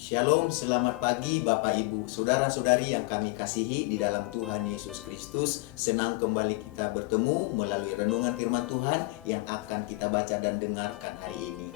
Shalom, selamat pagi Bapak Ibu, saudara-saudari yang kami kasihi di dalam Tuhan Yesus Kristus. Senang kembali kita bertemu melalui renungan firman Tuhan yang akan kita baca dan dengarkan hari ini.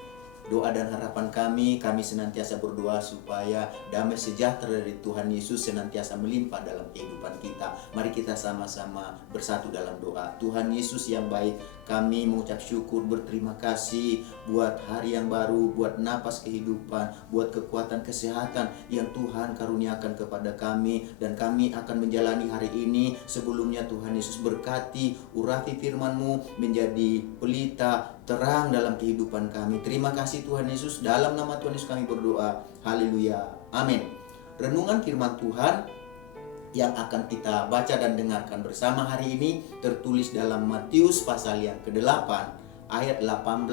Doa dan harapan kami senantiasa berdoa supaya damai sejahtera dari Tuhan Yesus senantiasa melimpah dalam kehidupan kita. Mari kita sama-sama bersatu dalam doa. Tuhan Yesus yang baik, kami mengucap syukur, berterima kasih buat hari yang baru, buat napas kehidupan, buat kekuatan kesehatan yang Tuhan karuniakan kepada kami. Dan kami akan menjalani hari ini. Sebelumnya Tuhan Yesus berkati, urapi firman-Mu menjadi pelita terang dalam kehidupan kami. Terima kasih Tuhan Yesus. Dalam nama Tuhan Yesus kami berdoa. Haleluya. Amin. Renungan firman Tuhan yang akan kita baca dan dengarkan bersama hari ini tertulis dalam Matius pasal yang ke-8 ayat 18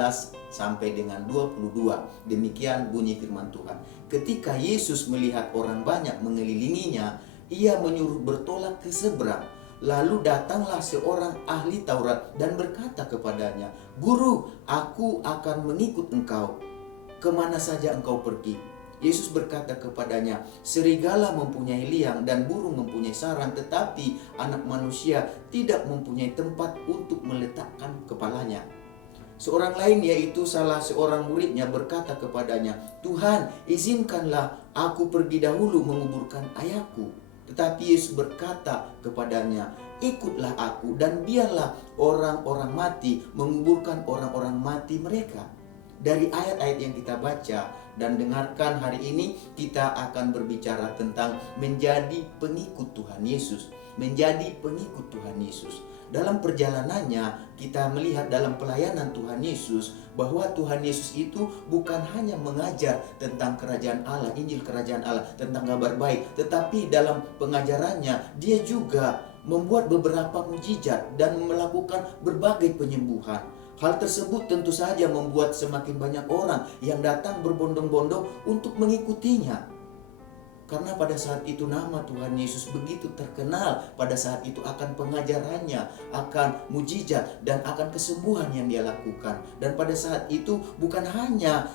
sampai dengan 22. Demikian bunyi firman Tuhan. Ketika Yesus melihat orang banyak mengelilinginya, ia menyuruh bertolak ke seberang. Lalu datanglah seorang ahli Taurat dan berkata kepadanya, "Guru, aku akan mengikut engkau kemana saja engkau pergi." Yesus berkata kepadanya, "Serigala mempunyai liang dan burung mempunyai sarang, tetapi anak manusia tidak mempunyai tempat untuk meletakkan kepalanya." Seorang lain, yaitu salah seorang muridnya, berkata kepadanya, "Tuhan, izinkanlah aku pergi dahulu menguburkan ayahku." Tetapi Yesus berkata kepadanya, "Ikutlah aku dan biarlah orang-orang mati menguburkan orang-orang mati mereka." Dari ayat-ayat yang kita baca dan dengarkan hari ini, kita akan berbicara tentang menjadi pengikut Tuhan Yesus. Menjadi pengikut Tuhan Yesus. Dalam perjalanannya, kita melihat dalam pelayanan Tuhan Yesus bahwa Tuhan Yesus itu bukan hanya mengajar tentang kerajaan Allah, Injil kerajaan Allah, tentang kabar baik, tetapi dalam pengajarannya dia juga membuat beberapa mukjizat dan melakukan berbagai penyembuhan. Hal tersebut tentu saja membuat semakin banyak orang yang datang berbondong-bondong untuk mengikutinya. Karena pada saat itu nama Tuhan Yesus begitu terkenal. Pada saat itu akan pengajarannya, akan mujizat dan akan kesembuhan yang dia lakukan. Dan pada saat itu bukan hanya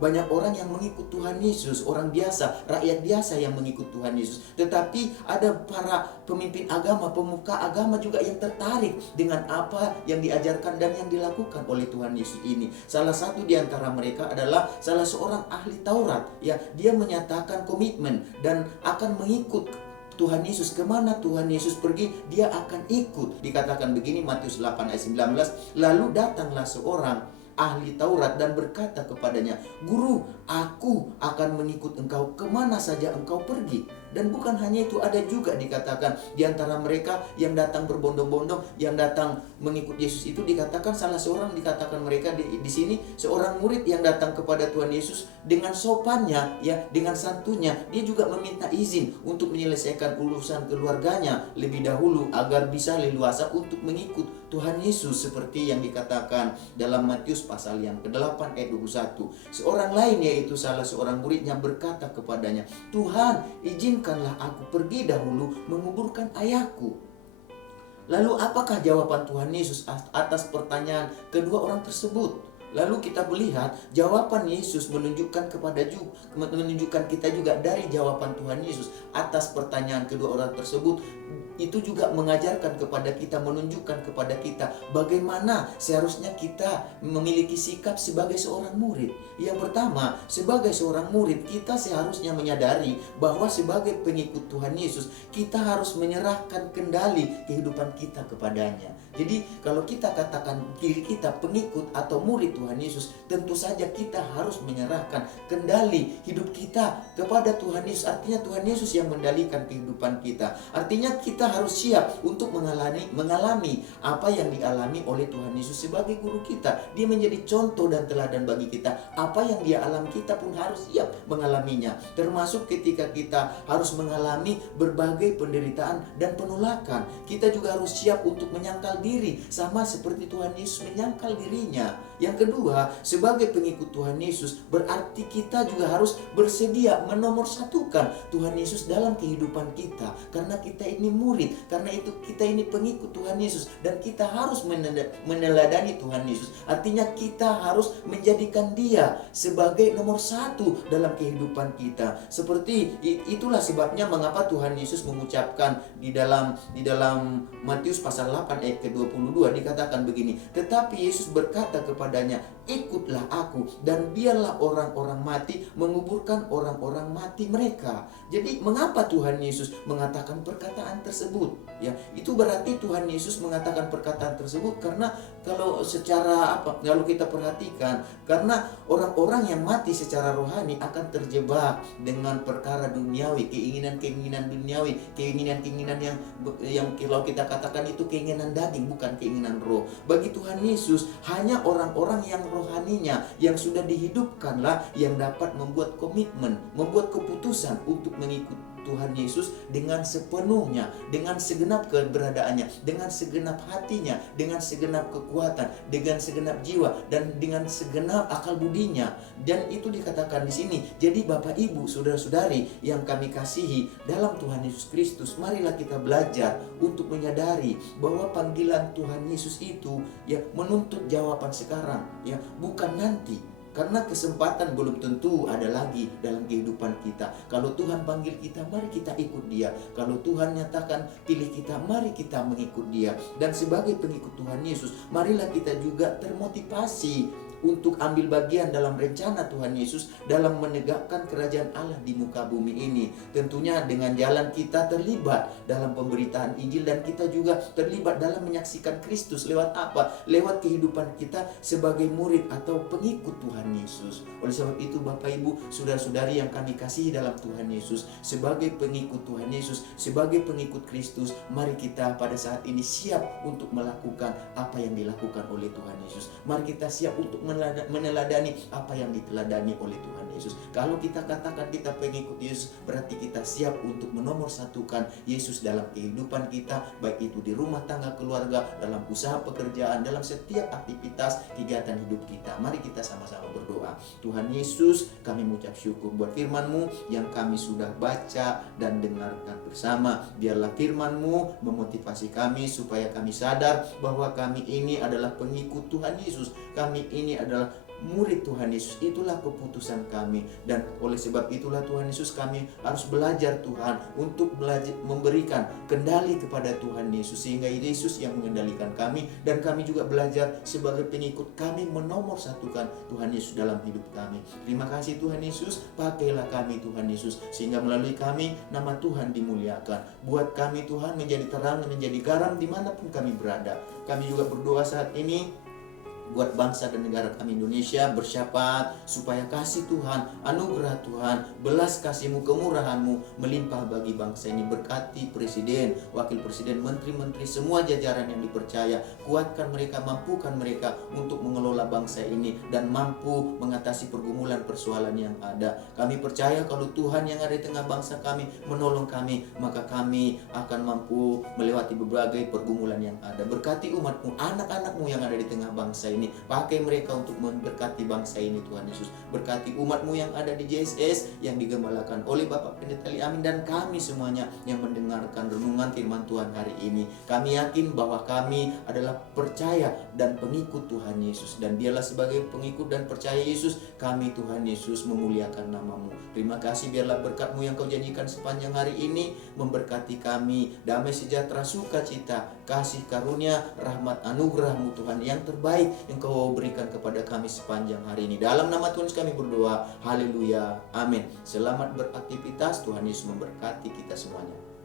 banyak orang yang mengikut Tuhan Yesus, orang biasa, rakyat biasa yang mengikut Tuhan Yesus, tetapi ada para pemimpin agama, pemuka agama juga yang tertarik dengan apa yang diajarkan dan yang dilakukan oleh Tuhan Yesus ini. Salah satu di antara mereka adalah salah seorang ahli Taurat. Ya, dia menyatakan komitmen dan akan mengikut Tuhan Yesus. Kemana Tuhan Yesus pergi, dia akan ikut. Dikatakan begini, Matius 8 ayat 19, "Lalu datanglah seorang ahli Taurat dan berkata kepadanya, 'Guru, aku akan mengikut engkau kemana saja engkau pergi.'" Dan bukan hanya itu, ada juga dikatakan di antara mereka yang datang berbondong-bondong, yang datang mengikut Yesus itu, dikatakan salah seorang, dikatakan mereka di sini seorang murid yang datang kepada Tuhan Yesus dengan sopannya, ya, dengan santunya, dia juga meminta izin untuk menyelesaikan urusan keluarganya lebih dahulu agar bisa leluasa untuk mengikut Tuhan Yesus, seperti yang dikatakan dalam Matius pasal yang ke-8 ayat 21. Seorang lain, yaitu salah seorang muridnya, berkata kepadanya, "Tuhan, izinkanlah aku pergi dahulu menguburkan ayahku." Lalu apakah jawaban Tuhan Yesus atas pertanyaan kedua orang tersebut? Lalu kita melihat jawaban Yesus menunjukkan kita juga dari jawaban Tuhan Yesus atas pertanyaan kedua orang tersebut. Itu juga mengajarkan kepada kita, menunjukkan kepada kita bagaimana seharusnya kita memiliki sikap sebagai seorang murid. Yang pertama, sebagai seorang murid, kita seharusnya menyadari bahwa sebagai pengikut Tuhan Yesus, kita harus menyerahkan kendali kehidupan kita kepadanya. Jadi kalau kita katakan diri kita pengikut atau murid Tuhan Yesus, tentu saja kita harus menyerahkan kendali hidup kita kepada Tuhan Yesus. Artinya Tuhan Yesus yang mendalikan kehidupan kita. Artinya kita harus siap untuk mengalami apa yang dialami oleh Tuhan Yesus sebagai guru kita. Dia menjadi contoh dan teladan bagi kita. Apa yang dia alami, kita pun harus siap mengalaminya. Termasuk ketika kita harus mengalami berbagai penderitaan dan penolakan, kita juga harus siap untuk menyangkal diri sama seperti Tuhan Yesus menyangkal dirinya. Yang kedua, sebagai pengikut Tuhan Yesus berarti kita juga harus bersedia menomorsatukan Tuhan Yesus dalam kehidupan kita. Karena kita ini murid, karena itu kita ini pengikut Tuhan Yesus, dan kita harus meneladani Tuhan Yesus. Artinya kita harus menjadikan Dia sebagai nomor satu dalam kehidupan kita. Seperti itulah sebabnya mengapa Tuhan Yesus mengucapkan di dalam Matius pasal 8 ayat ke-22 dikatakan begini, tetapi Yesus berkata kepadanya, ikutlah aku dan biarlah orang-orang mati menguburkan orang-orang mati mereka. Jadi mengapa Tuhan Yesus mengatakan perkataan tersebut? Ya, itu berarti Tuhan Yesus mengatakan perkataan tersebut karena kalau kita perhatikan, karena orang-orang yang mati secara rohani akan terjebak dengan perkara duniawi, keinginan-keinginan duniawi, keinginan-keinginan yang kalau kita katakan itu keinginan daging, bukan keinginan roh. Bagi Tuhan Yesus hanya orang-orang yang rohaninya yang sudah dihidupkanlah yang dapat membuat komitmen, membuat keputusan untuk mengikut Tuhan Yesus dengan sepenuhnya, dengan segenap keberadaannya, dengan segenap hatinya, dengan segenap kekuatan, dengan segenap jiwa, dan dengan segenap akal budinya. Dan itu dikatakan di sini. Jadi Bapak Ibu, saudara-saudari yang kami kasihi dalam Tuhan Yesus Kristus, marilah kita belajar untuk menyadari bahwa panggilan Tuhan Yesus itu ya menuntut jawaban sekarang, ya bukan nanti. Karena kesempatan belum tentu ada lagi dalam kehidupan kita. Kalau Tuhan panggil kita, mari kita ikut Dia. Kalau Tuhan nyatakan pilih kita, mari kita mengikut Dia. Dan sebagai pengikut Tuhan Yesus, marilah kita juga termotivasi untuk ambil bagian dalam rencana Tuhan Yesus dalam menegakkan kerajaan Allah di muka bumi ini. Tentunya dengan jalan kita terlibat dalam pemberitaan Injil, dan kita juga terlibat dalam menyaksikan Kristus lewat apa? Lewat kehidupan kita sebagai murid atau pengikut Tuhan Yesus. Oleh sebab itu Bapak Ibu, saudara-saudari yang kami kasihi dalam Tuhan Yesus, sebagai pengikut Tuhan Yesus, sebagai pengikut Kristus, mari kita pada saat ini siap untuk melakukan apa yang dilakukan oleh Tuhan Yesus. Mari kita siap untuk meneladani apa yang diteladani oleh Tuhan Yesus. Kalau kita katakan kita pengikut Yesus, berarti kita siap untuk menomorsatukan Yesus dalam kehidupan kita, baik itu di rumah tangga keluarga, dalam usaha pekerjaan, dalam setiap aktivitas kegiatan hidup kita. Mari kita sama-sama berdoa. Tuhan Yesus, kami mengucap syukur buat firman-Mu yang kami sudah baca dan dengarkan bersama. Biarlah firman-Mu memotivasi kami supaya kami sadar bahwa kami ini adalah pengikut Tuhan Yesus. Kami ini adalah murid Tuhan Yesus. Itulah keputusan kami, dan oleh sebab itulah Tuhan Yesus, kami harus belajar Tuhan untuk memberikan kendali kepada Tuhan Yesus, sehingga Yesus yang mengendalikan kami, dan kami juga belajar sebagai pengikut kami menomorsatukan Tuhan Yesus dalam hidup kami. Terima kasih Tuhan Yesus, pakailah kami Tuhan Yesus, sehingga melalui kami nama Tuhan dimuliakan. Buat kami Tuhan menjadi terang, menjadi garam dimanapun kami berada. Kami juga berdoa saat ini buat bangsa dan negara kami Indonesia, bersyafaat supaya kasih Tuhan, anugerah Tuhan, belas kasih-Mu, kemurahan-Mu melimpah bagi bangsa ini. Berkati Presiden, Wakil Presiden, Menteri-Menteri, semua jajaran yang dipercaya. Kuatkan mereka, mampukan mereka untuk mengelola bangsa ini dan mampu mengatasi pergumulan persoalan yang ada. Kami percaya kalau Tuhan yang ada di tengah bangsa kami menolong kami, maka kami akan mampu melewati berbagai pergumulan yang ada. Berkati umat-Mu, anak-anak-Mu yang ada di tengah bangsa ini. Pakai mereka untuk memberkati bangsa ini Tuhan Yesus. Berkati umat-Mu yang ada di JSS yang digembalakan oleh Bapak Pendeta Li Amin, dan kami semuanya yang mendengarkan renungan firman Tuhan hari ini. Kami yakin bahwa kami adalah percaya dan pengikut Tuhan Yesus, dan biarlah sebagai pengikut dan percaya Yesus, kami Tuhan Yesus memuliakan nama-Mu. Terima kasih, biarlah berkat-Mu yang Kau janjikan sepanjang hari ini memberkati kami. Damai sejahtera, sukacita, kasih karunia, rahmat, anugerah-Mu Tuhan yang terbaik yang Kau berikan kepada kami sepanjang hari ini. Dalam nama Tuhan Yesus kami berdoa. Haleluya. Amin. Selamat beraktivitas. Tuhan Yesus memberkati kita semuanya.